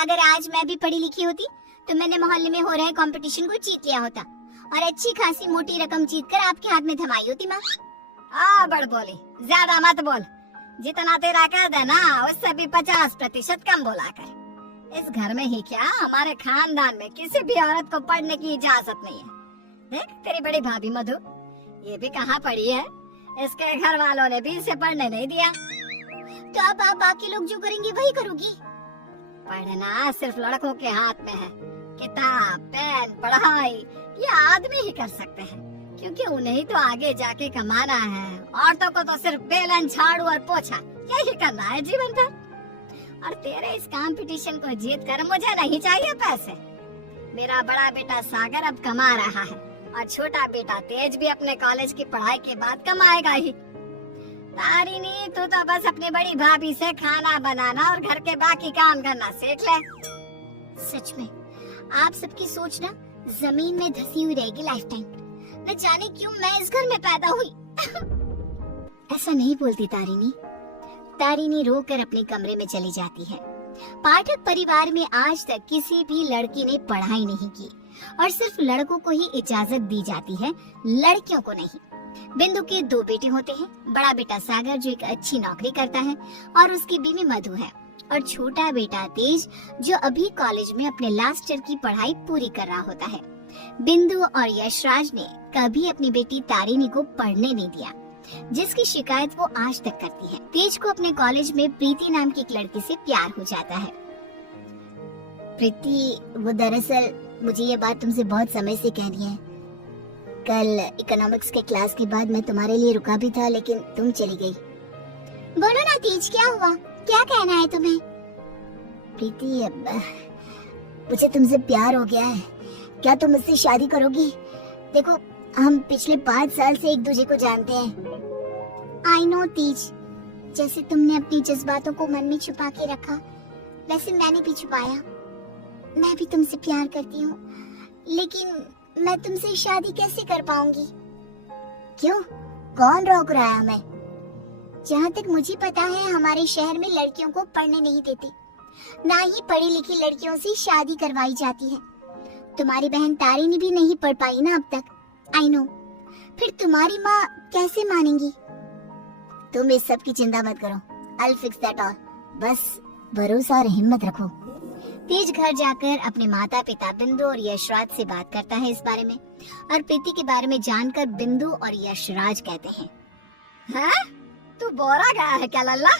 अगर आज मैं भी पढ़ी लिखी होती तो मैंने मोहल्ले में हो रहे कंपटीशन को जीत लिया होता और अच्छी खासी मोटी रकम जीत कर आपके हाथ में थमाई होती माँ। बड़ बोली, ज्यादा मत बोल। जितना तेरा कद है ना उससे भी 50% कम बोला कर। इस घर में ही क्या हमारे खानदान में किसी भी औरत को पढ़ने की इजाजत नहीं है। देख तेरी बड़ी भाभी मधु, ये भी कहाँ पढ़ी है, इसके घर वालों ने भी इसे पढ़ने नहीं दिया। तो अब आप बाकी लोग जो करेंगे वही करोगी? पढ़ना सिर्फ लड़कों के हाथ में है। किताब, पेन, पढ़ाई ये आदमी ही कर सकते हैं, क्योंकि उन्हें ही तो आगे जाके कमाना है। औरतों को तो सिर्फ बेलन, झाड़ू और पोछा यही करना है जीवन भर। और तेरे इस कंपटीशन को जीत कर मुझे नहीं चाहिए पैसे। मेरा बड़ा बेटा सागर अब कमा रहा है और छोटा बेटा तेज भी अपने कॉलेज की पढ़ाई के बाद कमाएगा ही। तारिणी, तू तो बस अपनी बड़ी भाभी से खाना बनाना और घर के बाकी काम करना सीख ले। सच में आप सबकी सोच ना जमीन में धसी हुई रहेगी लाइफ टाइम। न जाने क्यों मैं इस घर में पैदा हुई। ऐसा नहीं बोलती तारिणी। तारिणी रोकर अपने कमरे में चली जाती है। पाठक परिवार में आज तक किसी भी लड़की ने पढ़ाई नहीं की और सिर्फ लड़कों को ही इजाजत दी जाती है, लड़कियों को नहीं। बिंदु के 2 बेटे होते हैं। बड़ा बेटा सागर जो एक अच्छी नौकरी करता है और उसकी बीवी मधु है, और छोटा बेटा तेज जो अभी कॉलेज में अपने लास्ट ईयर की पढ़ाई पूरी कर रहा होता है। बिंदु और यशराज ने कभी अपनी बेटी तारिणी को पढ़ने नहीं दिया, जिसकी शिकायत वो आज तक करती है। तेज को अपने कॉलेज में प्रीति नाम की एक लड़की से प्यार हो जाता है। प्रीति, वो दरअसल मुझे ये बात तुमसे बहुत समय से कहनी है। कल इकोनॉमिक्स के क्लास के बाद मैं तुम्हारे लिए रुका भी था, लेकिन तुम चली गई। बोलो ना तेज, क्या हुआ? क्या कहना है तुम्हें? प्रीति, मुझे तुमसे प्यार हो गया है। क्या तुम मुझसे शादी करोगी? देखो, हम पिछले 5 साल से एक दूसरे को जानते हैं। आई नो तेज, जैसे तुमने अपनी जज्बातों को मन में छुपा के रखा, वैसे मैंने भी छुपाया। मैं भी तुमसे प्यार करती हूँ, लेकिन मैं तुमसे शादी कैसे कर पाऊंगी? क्यों? कौन रोक रहा है हमें? जहाँ तक मुझे पता है, हमारे शहर में लड़कियों को पढ़ने नहीं देते, ना ही पढ़ी लिखी लड़कियों से शादी करवाई जाती है। तुम्हारी बहन तारिणी भी नहीं पढ़ पाई ना अब तक। I know. फिर तुम्हारी माँ कैसे मानेंगी? तुम इस सब की चिंता मत करो, I'll fix that all। बस भरोसा और हिम्मत रखो। तेज घर जाकर अपने माता पिता बिंदु और यशराज से बात करता है इस बारे में, और प्रीति के बारे में जानकर बिंदु और यशराज कहते हैं, हैं? तू बोरा गया है क्या लल्ला?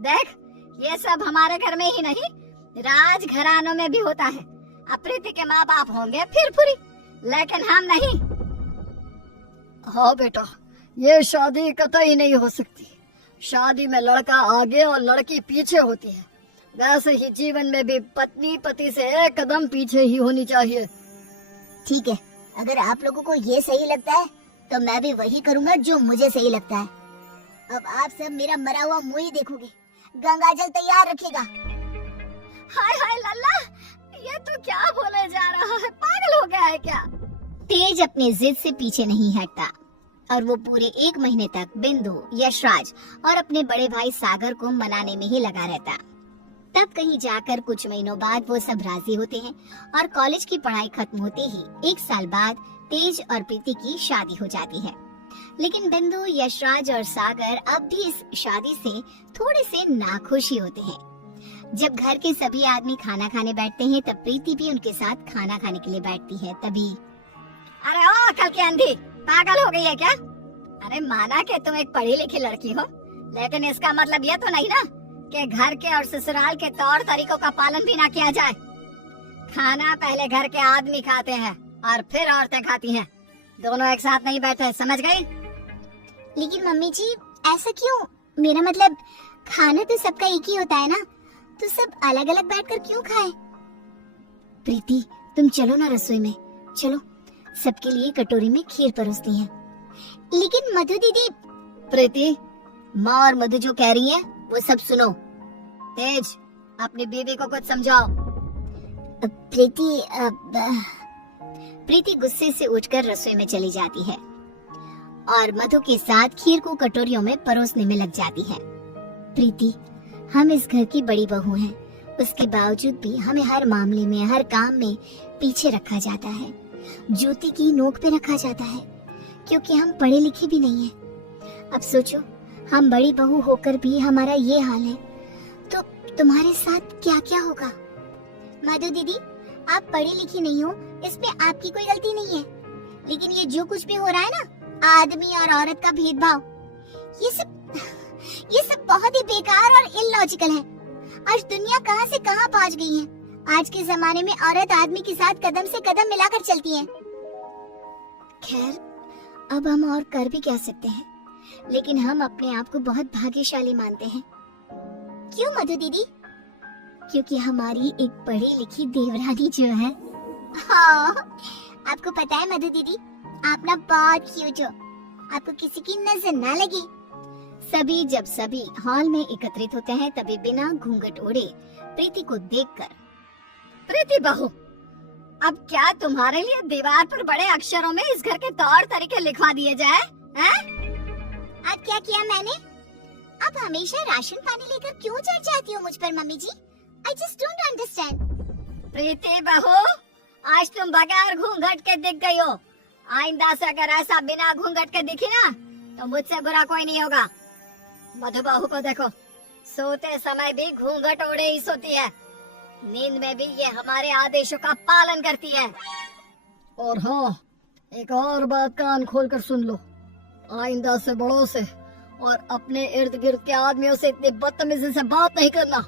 देख, ये सब हमारे घर में ही नहीं, राज घरानों में भी होता है। प्रीति के माँ बाप होंगे फिर पूरी, लेकिन हम नहीं। हाँ बेटा, ये शादी कतई नहीं हो सकती। शादी में लड़का आगे और लड़की पीछे होती है। वैसे ही जीवन में भी पत्नी पति से एक कदम पीछे ही होनी चाहिए। ठीक है, अगर आप लोगों को ये सही लगता है तो मैं भी वही करूँगा जो मुझे सही लगता है। अब आप सब मेरा मरा हुआ मुंह ही देखोगे। गंगा जल तैयार रखेगा। हाय हाय लल्ला, ये तो क्या बोले जा रहा है? पागल हो गया है क्या? तेज अपनी जिद से पीछे नहीं हटता और वो पूरे 1 महीने तक बिंदु, यशराज और अपने बड़े भाई सागर को मनाने में ही लगा रहता। तब कहीं जाकर कुछ महीनों बाद वो सब राजी होते हैं और कॉलेज की पढ़ाई खत्म होते ही 1 साल बाद तेज और प्रीति की शादी हो जाती है। लेकिन बिंदु, यशराज और सागर अब भी इस शादी से थोड़े से नाखुश ही होते हैं। जब घर के सभी आदमी खाना खाने बैठते हैं तब प्रीति भी उनके साथ खाना खाने के लिए बैठती है। तभी, अरे ओ कल की अंधी, पागल हो गई है क्या? अरे माना कि तुम एक पढ़ी लिखी लड़की हो, लेकिन इसका मतलब ये तो नहीं ना कि घर के और ससुराल के तौर तरीकों का पालन भी ना किया जाए। खाना पहले घर के आदमी खाते हैं और फिर औरतें खाती हैं। दोनों एक साथ नहीं बैठे, समझ गई? लेकिन मम्मी जी, ऐसा क्यों? मेरा मतलब खाना तो सबका एक ही होता है ना, तो सब अलग अलग बैठकर क्यों खाएं? प्रीति, तुम चलो ना रसोई में, चलो, सबके लिए कटोरी में खीर परोसती हैं। लेकिन मधु दीदी। प्रीति, माँ और मधु जो कह रही है वो सब सुनो। तेज, अपनी बीवी को कुछ समझाओ। प्रीति गुस्से से उठकर रसोई में चली जाती है और मधु के साथ खीर को कटोरियों में परोसने में लग जाती है। प्रीति, हम इस घर की बड़ी बहू हैं, उसके बावजूद भी हमें हर मामले में, हर काम में पीछे रखा जाता है, जूते की नोक पे रखा जाता है, क्योंकि हम पढ़े लिखे भी नहीं हैं। अब सोचो, हम बड़ी बहू होकर भी हमारा ये हाल है, तो तुम्हारे साथ क्या क्या होगा। मधु दीदी, आप पढ़ी लिखी नहीं हो, इसमें आपकी कोई गलती नहीं है, लेकिन ये जो कुछ भी हो रहा है ना, आदमी और औरत का भेदभाव, ये सब बहुत ही बेकार और इलॉजिकल है। आज दुनिया कहां से कहां पहुंच गई है। आज के जमाने में औरत आदमी के साथ कदम से कदम मिलाकर चलती है। खैर, अब हम और कर भी क्या सकते हैं, लेकिन हम अपने आप को बहुत भाग्यशाली मानते हैं। क्यों मधु दीदी? क्योंकि हमारी एक पढ़ी लिखी देवरानी जो है। हाँ, आपको पता है मधु दीदी, आप ना बहुत क्यूट हो, आपको किसी की नजर ना लगी। जब सभी हॉल में एकत्रित होते हैं, तभी बिना घूंघट ओढ़े प्रीति को देखकर, प्रीति बहू, अब क्या तुम्हारे लिए दीवार पर बड़े अक्षरों में इस घर के तौर तरीके लिखवा दिए जाए? अब क्या किया मैंने? आप हमेशा राशन पानी लेकर क्यों चढ़ जाती हो मुझ पर mummy ji? I just don't understand. Preeti बहू, आज तुम बगैर घूंघट के दिख गई हो। आइंदा से अगर ऐसा बिना घूंघट के दिखी ना, तो मुझसे बुरा कोई नहीं होगा। मधु बहू को देखो, सोते समय भी घूंघट ओढ़े ही सोती है, नींद में भी ये हमारे आदेशों का पालन करती है। और हाँ, एक और बात कान खोलकर सुन लो, आइंदा से बड़ों से और अपने इर्द गिर्द के आदमियों से इतनी बदतमीजी से बात नहीं करना,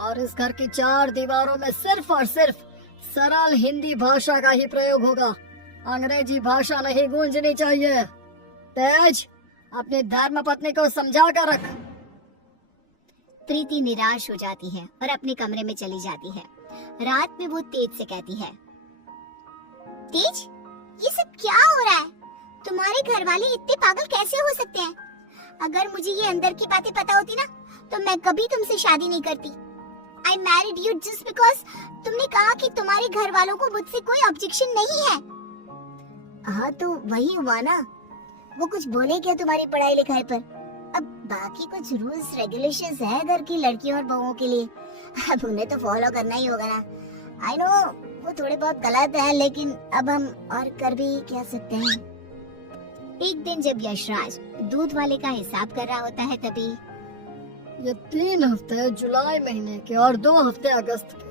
और इस घर की 4 दीवारों में सिर्फ और सिर्फ सरल हिंदी भाषा का ही प्रयोग होगा। अंग्रेजी भाषा नहीं गूंजनी चाहिए। तेज, अपनी धर्म पत्नी को समझा कर रख। प्रीति निराश हो जाती है और अपने कमरे में चली जाती है। रात में वो तेज से कहती है, तेज, ये सब क्या हो रहा है? तुम्हारे घर वाले इतने पागल कैसे हो सकते हैं? अगर मुझे ये अंदर की बातें पता होती ना, तो मैं कभी तुमसे शादी नहीं करती। I married you just because तुमने कहा कि तुम्हारे घर वालों को मुझसे कोई ऑब्जेक्शन नहीं है। हाँ, तो वही हुआ ना। वो कुछ बोले क्या तुम्हारी पढ़ाई लिखाई पर? अब बाकी कुछ रूल्स रेगुलेशंस है घर की लड़कियों और बहुओं के लिए, अब उन्हें तो फॉलो करना ही होगा ना। आई नो वो थोड़े बहुत गलत है, लेकिन अब हम और कर भी क्या सकते हैं। एक दिन जब यशराज दूध वाले का हिसाब कर रहा होता है, तभी ये 3 हफ्ते जुलाई महीने के और 2 हफ्ते अगस्त के,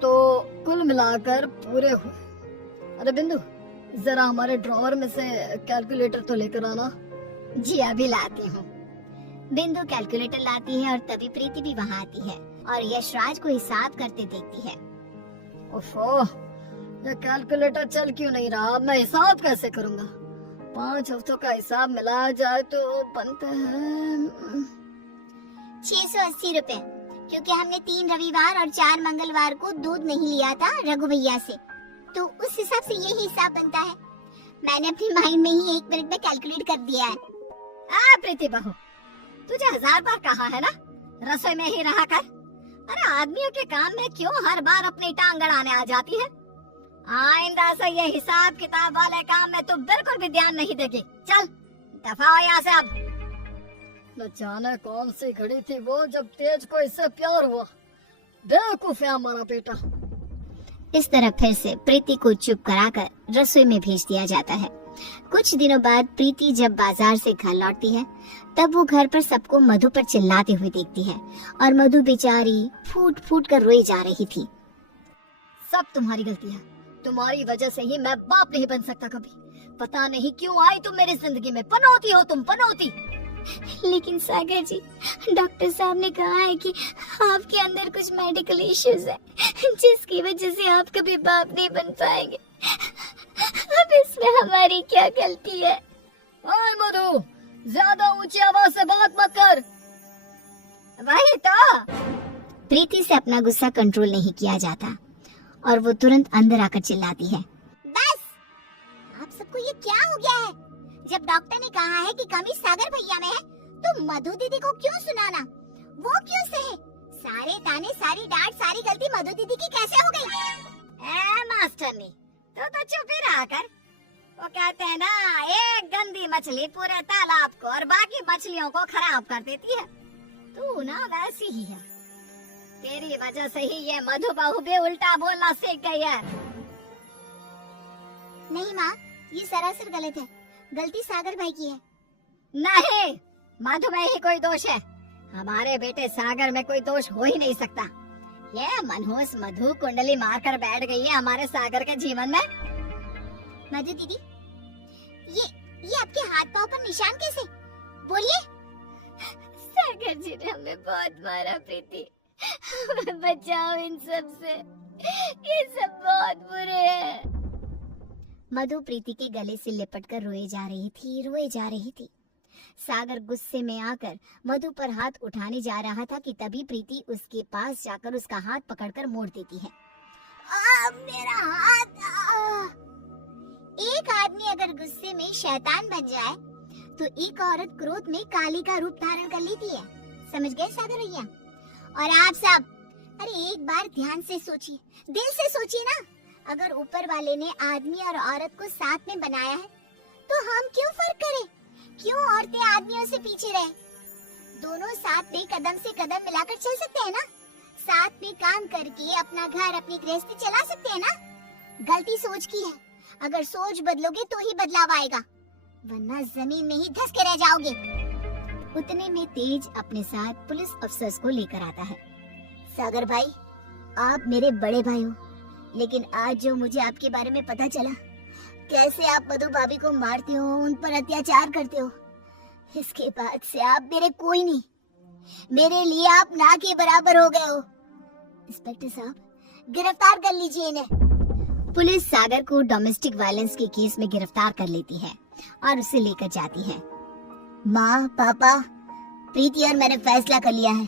तो कुल मिलाकर पूरे हुए। अरे बिंदु, जरा हमारे ड्रॉवर में से कैलकुलेटर तो लेकर आना। जी अभी लाती हूँ। बिंदु कैलकुलेटर लाती है और तभी प्रीति भी वहाँ आती है और यशराज को हिसाब करते देखती है। ओफो, ये कैलकुलेटर चल क्यों नहीं रहा? मैं हिसाब कैसे करूँगा? 5 हफ्तों का हिसाब मिलाया जाए तो बनता है 680 रुपए, क्योंकि हमने 3 रविवार और 4 मंगलवार को दूध नहीं लिया था रघु भैया से, तो उस हिसाब से यही हिसाब बनता है। मैंने अपनी माइंड में ही 1 मिनट में कैलकुलेट कर दिया है। प्रीति बहू, तुझे 1000 बार कहा है ना, रसोई में ही रहा कर। अरे आदमियों के काम में क्यों हर बार अपनी टांग अड़ाने आ जाती है? आइंदा से ये हिसाब किताब वाले काम में तो बिल्कुल भी ध्यान नहीं देगी। चल दफा हो यहाँ से अब। न जाने कौन सी घड़ी थी वो जब तेज को इससे प्यार हुआ। बेवकूफ है हमारा बेटा। इस तरह फिर से प्रीति को चुप कराकर रसोई में भेज दिया जाता है। कुछ दिनों बाद प्रीति जब बाजार से घर लौटती है, तब वो घर पर सबको मधु पर चिल्लाते हुए देखती है और मधु बेचारी फूट फूट कर रोई जा रही थी। सब तुम्हारी गलती है, तुम्हारी वजह से ही मैं बाप नहीं बन सकता कभी। पता नहीं क्यों आई तुम मेरी जिंदगी में। पनौती हो तुम, पनौती। लेकिन सागर जी, डॉक्टर साहब ने कहा है कि आपके अंदर कुछ मेडिकल इश्यूज है, जिसकी वजह से आप कभी बाप नहीं बन पाएंगे। अब इसमें हमारी क्या गलती है? ओए मधु, ज्यादा ऊंची आवाज से बात मत कर। वही तो। प्रीति से अपना गुस्सा कंट्रोल नहीं किया जाता और वो तुरंत अंदर आकर चिल्लाती है, बस! आप सबको ये क्या हो गया है? जब डॉक्टर ने कहा है कि कमी सागर भैया में है, तो मधु दीदी को क्यों सुनाना? वो क्यों सहे? सारे ताने, सारी डांट, सारी गलती मधु दीदी की कैसे हो गई? मास्टरनी, तो चुप ही रहा कर। वो कहते हैं ना, एक गंदी मछली पूरे तालाब को और बाकी मछलियों को खराब कर देती है। तू ना वैसी ही है। तेरी वजह से ही ये मधु बहू भी उल्टा बोलना सीख गई है। नहीं माँ, ये सरासर गलत है। गलती सागर भाई की है। नहीं, मधु में ही कोई दोष है। हमारे बेटे सागर में कोई दोष हो ही नहीं सकता। ये मनहूस मधु कुंडली मारकर बैठ गई है हमारे सागर के जीवन में। मधु दीदी, ये आपके हाथ पाँव पर निशान कैसे? बोलिए। सागर जी ने हमें बहुत मारा प्रीति, हमें बचाओ इन सब से, ये सब बहुत बुरे हैं। मधु प्रीति के गले से लिपटकर रोए जा रही थी। सागर गुस्से में आकर मधु पर हाथ उठाने जा रहा था कि तभी प्रीति उसके पास जाकर उसका हाथ पकड़कर मोड़ देती है। मेरा हाथ! एक आदमी अगर गुस्से में शैतान बन जाए तो एक औरत क्रोध में काली का रूप धारण कर लेती है। समझ गए सागर भैया? और आप सब, अरे एक बार ध्यान से सोचिए, दिल से सोचिए ना। अगर ऊपर वाले ने आदमी और औरत को साथ में बनाया है तो हम क्यों फर्क करें? क्यों औरतें आदमियों से पीछे रहे? दोनों साथ में कदम से कदम मिलाकर चल सकते हैं ना। साथ में काम करके अपना घर, अपनी गृहस्थी चला सकते हैं ना। गलती सोच की है। अगर सोच बदलोगे तो ही बदलाव आएगा, वरना जमीन में ही धंस के रह जाओगे। उतने में तेज अपने साथ पुलिस अफसर्स को लेकर आता है। सागर भाई, आप मेरे बड़े भाई हो, लेकिन आज जो मुझे आपके बारे में पता चला, कैसे आप मधु भाभी को मारते हो, उन पर अत्याचार करते हो, इसके बाद से आप मेरे कोई नहीं। मेरे लिए आप ना के बराबर हो गए हो। इंस्पेक्टर साहब, गिरफ्तार कर लीजिए इन्हें। पुलिस सागर को डोमेस्टिक वायलेंस के केस में गिरफ्तार कर लेती है और उसे लेकर जाती है। माँ, पापा, प्रीति और मैंने फैसला कर लिया है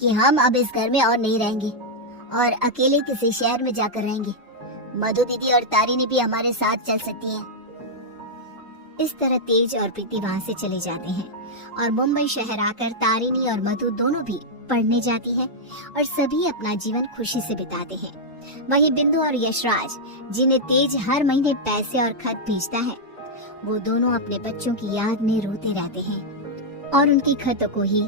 कि हम अब इस घर में और नहीं रहेंगे और अकेले किसी शहर में जाकर रहेंगे। मधु दीदी और तारिणी भी हमारे साथ चल सकती हैं। इस तरह तेज और प्रीति वहाँ से चले जाते हैं और मुंबई शहर आकर तारिणी और मधु दोनों भी पढ़ने जाती है और सभी अपना जीवन खुशी से बिताते हैं। वहीं बिंदु और यशराज, जिन्हें तेज हर महीने पैसे और खत भेजता है, वो दोनों अपने बच्चों की याद में रोते रहते हैं और उनकी खतों को ही